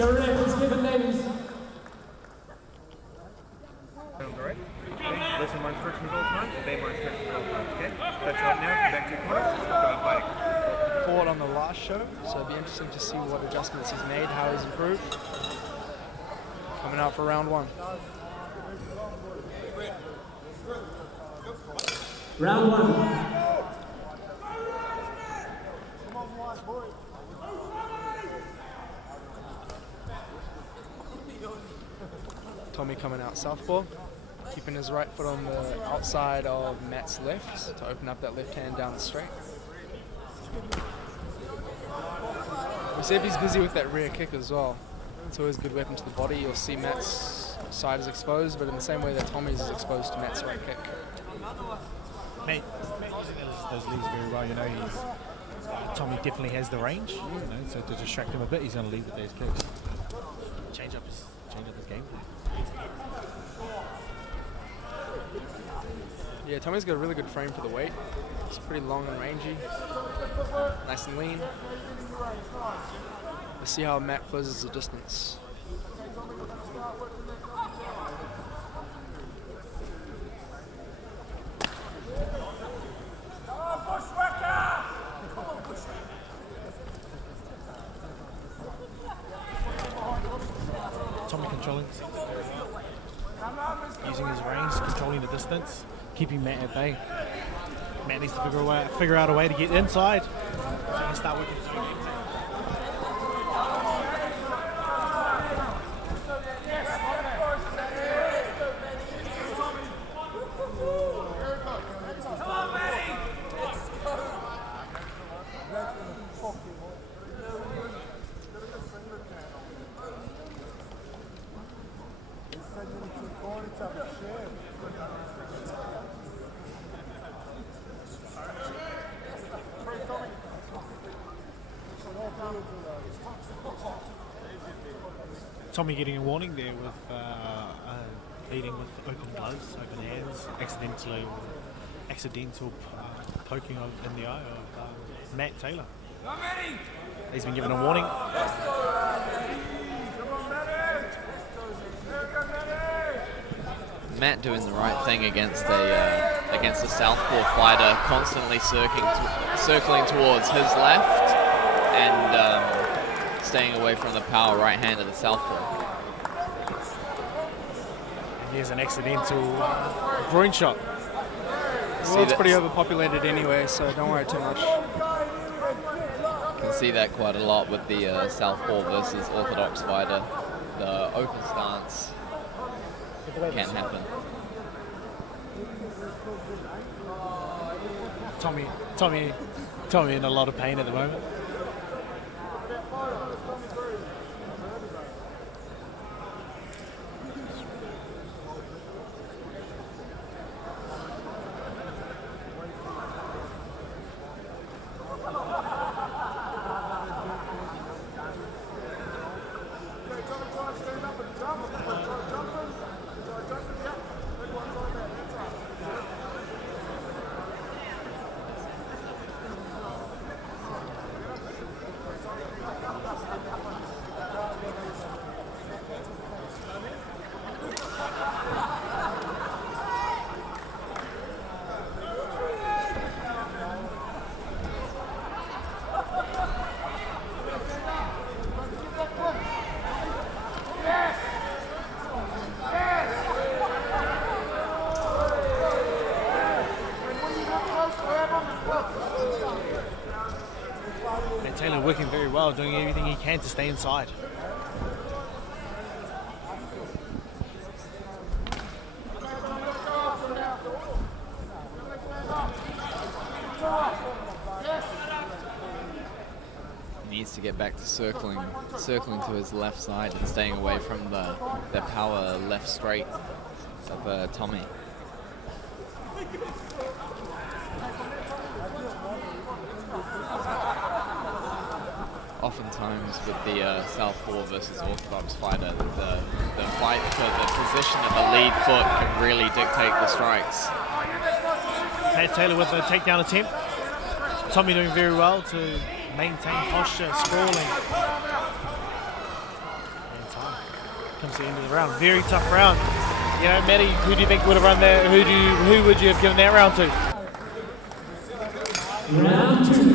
Your ref is given, ladies. Alright. Okay. Listen, mine's correction at all times. Obey mine's correction at all times. Okay. That's right now. Back to your corners. Start fighting. Fought on the last show, so it'll be interesting to see what adjustments he's made, how he's improved. Coming out for round one. Round one. Tommy coming out southpaw, keeping his right foot on the outside of Matt's left to open up that left hand down the straight. We see if he's busy with that rear kick as well. It's always a good weapon to the body. You'll see Matt's side is exposed, but in the same way that Tommy's is exposed to Matt's right kick. Matt using those leads very well. You know, Tommy definitely has the range. You know, so to distract him a bit, he's going to lead with those kicks. Change up his game plan. Yeah, Tommy's got a really good frame for the weight. It's pretty long and rangy, nice and lean. Let's see how Matt closes the distance. Tommy controlling, using his range, controlling the distance, keeping Matt at bay. Matt needs to figure out a way to get inside. So he can start working through games. Tommy getting a warning there with leading with open gloves, open hands, accidental poking in the eye of Matt Taylor. He's been given a warning. Matt doing the right thing against a southpaw fighter, constantly circling towards his left and staying away from the power right hand of the southpaw. And here's an accidental groin shot. Well, it's pretty overpopulated anyway, so don't worry too much. You can see that quite a lot with the southpaw versus orthodox fighter. The open stance can happen. Tommy in a lot of pain at the moment. And Taylor working very well, doing everything he can to stay inside. Needs to get back to circling to his left side and staying away from the power left straight of Tommy. Oftentimes with the southpaw versus orthodox fighter, the fight for the position of the lead foot can really dictate the strikes. Matt Taylor with a takedown attempt. Tommy doing very well to maintain posture, sprawling. comes to the end of the round. Very tough round. You know, Matty, who do you think would have run that? Who would you have given that round to? Round 2.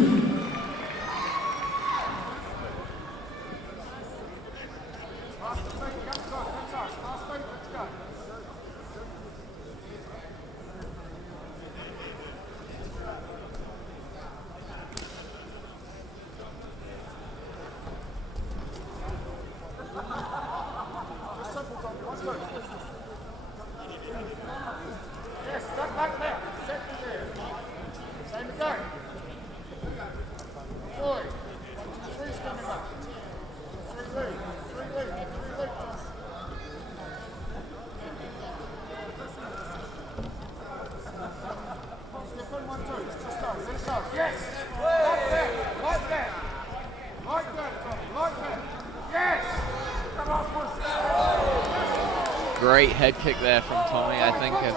Great head kick there from Tommy. I think if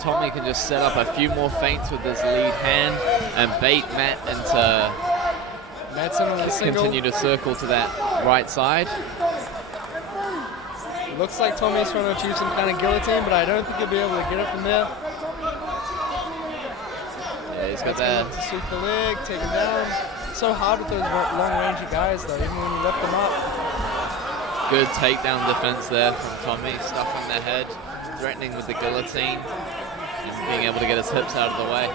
Tommy can just set up a few more feints with his lead hand and bait Matt into continue to circle to that right side. It looks like Tommy's trying to achieve some kind of guillotine, but I don't think he'll be able to get it from there. Yeah, he's got that. To sweep the leg, take him down. It's so hard with those long-rangey guys, though, even when you lift them up. Good takedown defense there from Tommy, stuffing the head, threatening with the guillotine, and being able to get his hips out of the way.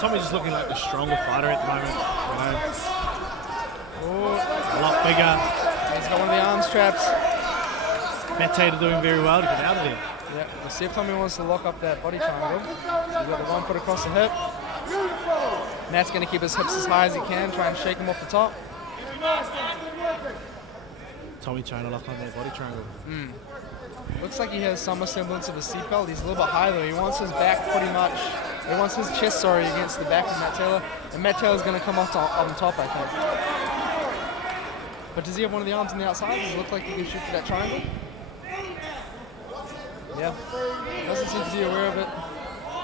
Tommy's just looking like the stronger fighter at the moment. You know. A lot bigger. He's got one of the arms traps. Matt Taylor doing very well to get out of there. Yeah, we'll see if Tommy wants to lock up that body triangle. So he's got the 1 foot across the hip. Matt's going to keep his hips as high as he can, try and shake him off the top. Tommy trying to lock on that body triangle. Looks like he has some semblance of a seatbelt. He's a little bit high though. He wants his back pretty much. He wants his chest, against the back of Matt Taylor. And Matt Taylor's going to come off on top, I think. But does he have one of the arms on the outside? Does it look like he can shoot for that triangle? Yeah. Doesn't seem to be aware of it.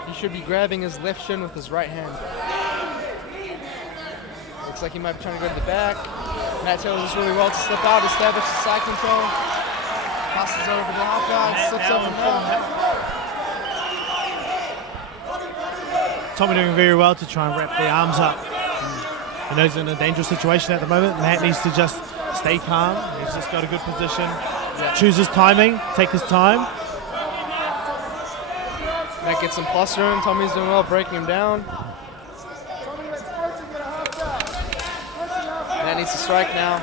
He should be grabbing his left shin with his right hand. Looks like he might be trying to go to the back. Matt Taylor does really well to slip out, establish the side control. Passes over the half guard, slips up and down. Tommy doing very well to try and wrap the arms up. He knows he's in a dangerous situation at the moment. Matt needs to just stay calm. He's just got a good position. Choose his timing, take his time. Matt gets some posture in. Tommy's doing well, breaking him down. Matt needs to strike now.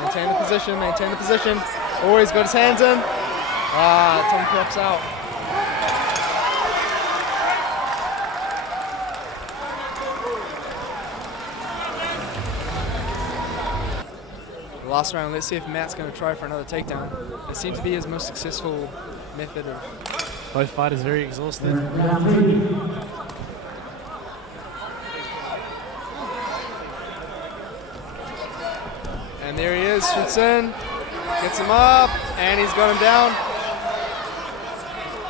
Maintain the position, maintain the position. Always got his hands in. Tommy pops out. The last round, let's see if Matt's going to try for another takedown. It seems to be his most successful method of... Both fighters very exhausted. Round 3. And there he is, shoots in, gets him up, and he's got him down.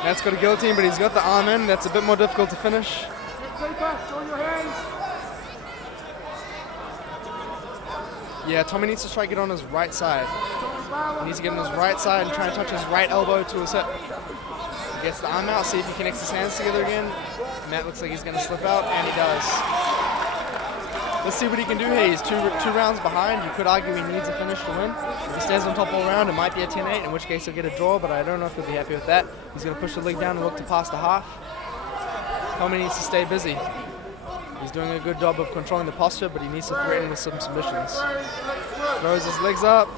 Matt's got a guillotine, but he's got the arm in. That's a bit more difficult to finish. Yeah, Tommy needs to try to get on his right side. He needs to get on his right side and try and touch his right elbow to his hip. He gets the arm out, see if he connects his hands together again. Matt looks like he's going to slip out, and he does. Let's see what he can do here. He's two rounds behind. You could argue he needs a finish to win. If he stands on top all round, it might be a 10-8, in which case he'll get a draw, but I don't know if he'll be happy with that. He's going to push the leg down and look to pass the half. Tommy needs to stay busy. He's doing a good job of controlling the posture, but he needs to threaten with some submissions. Throws his legs up.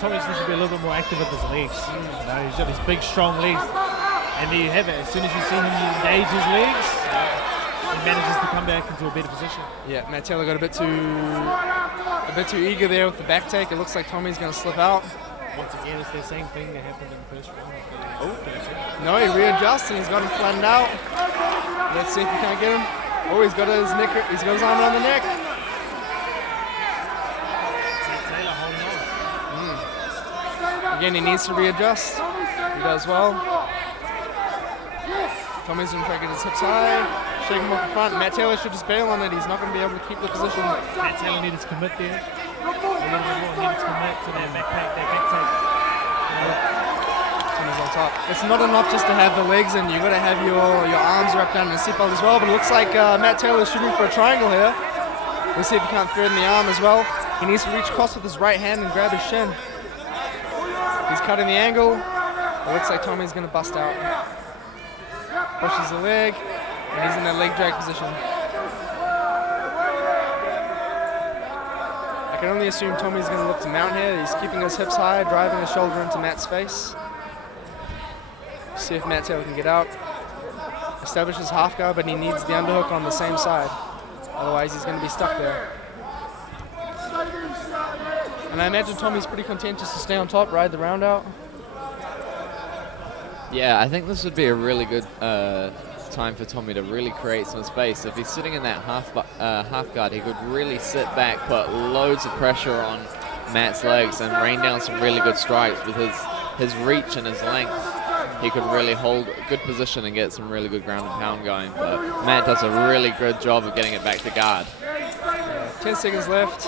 Tommy needs to be a little bit more active with his legs. You know, he's got these big, strong legs. And there you have it. As soon as you see him engage his legs, he manages to come back into a better position. Yeah, Matt Taylor got a bit too eager there with the back take. It looks like Tommy's going to slip out. Once again, it's the same thing that happened in the first round. No, he readjusts and he's got him flattened out. Let's see if he can't get him. Oh, he's got his neck. He's got his arm around the neck. Taylor holding on. Again, he needs to readjust. He does well. Tommy's going to try to get his hips high. Shake him off the front. Matt Taylor should just bail on it. He's not going to be able to keep the position. Matt Taylor needed to commit there. A little bit more, needed to commit to that backpack, that back take. Tommy's on top. It's not enough just to have the legs and you got to have your arms wrapped down in a seatbelt as well, but it looks like Matt Taylor's shooting for a triangle here. We'll see if he can't thread in the arm as well. He needs to reach across with his right hand and grab his shin. He's cutting the angle. It looks like Tommy's going to bust out. Pushes the leg, and he's in a leg drag position. I can only assume Tommy's going to look to mount here. He's keeping his hips high, driving his shoulder into Matt's face. See if Matt Taylor can get out. Establishes half guard, but he needs the underhook on the same side. Otherwise, he's going to be stuck there. And I imagine Tommy's pretty content just to stay on top, ride the round out. Yeah, I think this would be a really good time for Tommy to really create some space. If he's sitting in that half guard, he could really sit back, put loads of pressure on Matt's legs, and rain down some really good strikes with his reach and his length. He could really hold a good position and get some really good ground and pound going. But Matt does a really good job of getting it back to guard. 10 seconds left.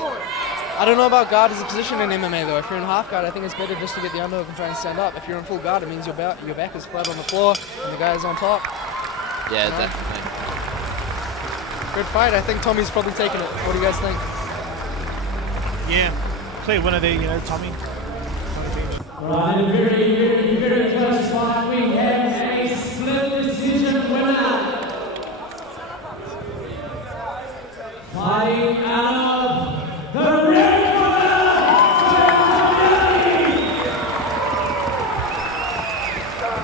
I don't know about guard as a position in MMA though. If you're in half guard, I think it's better just to get the underhook and try and stand up. If you're in full guard, it means your back is flat on the floor and the guy is on top. Yeah, definitely. Good fight. I think Tommy's probably taking it. What do you guys think? Yeah, clear winner there, Tommy. Right, a very close fight. We have a split decision winner. Fighting out of the red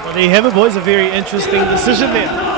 Well, there you have it, boys. A very interesting decision there.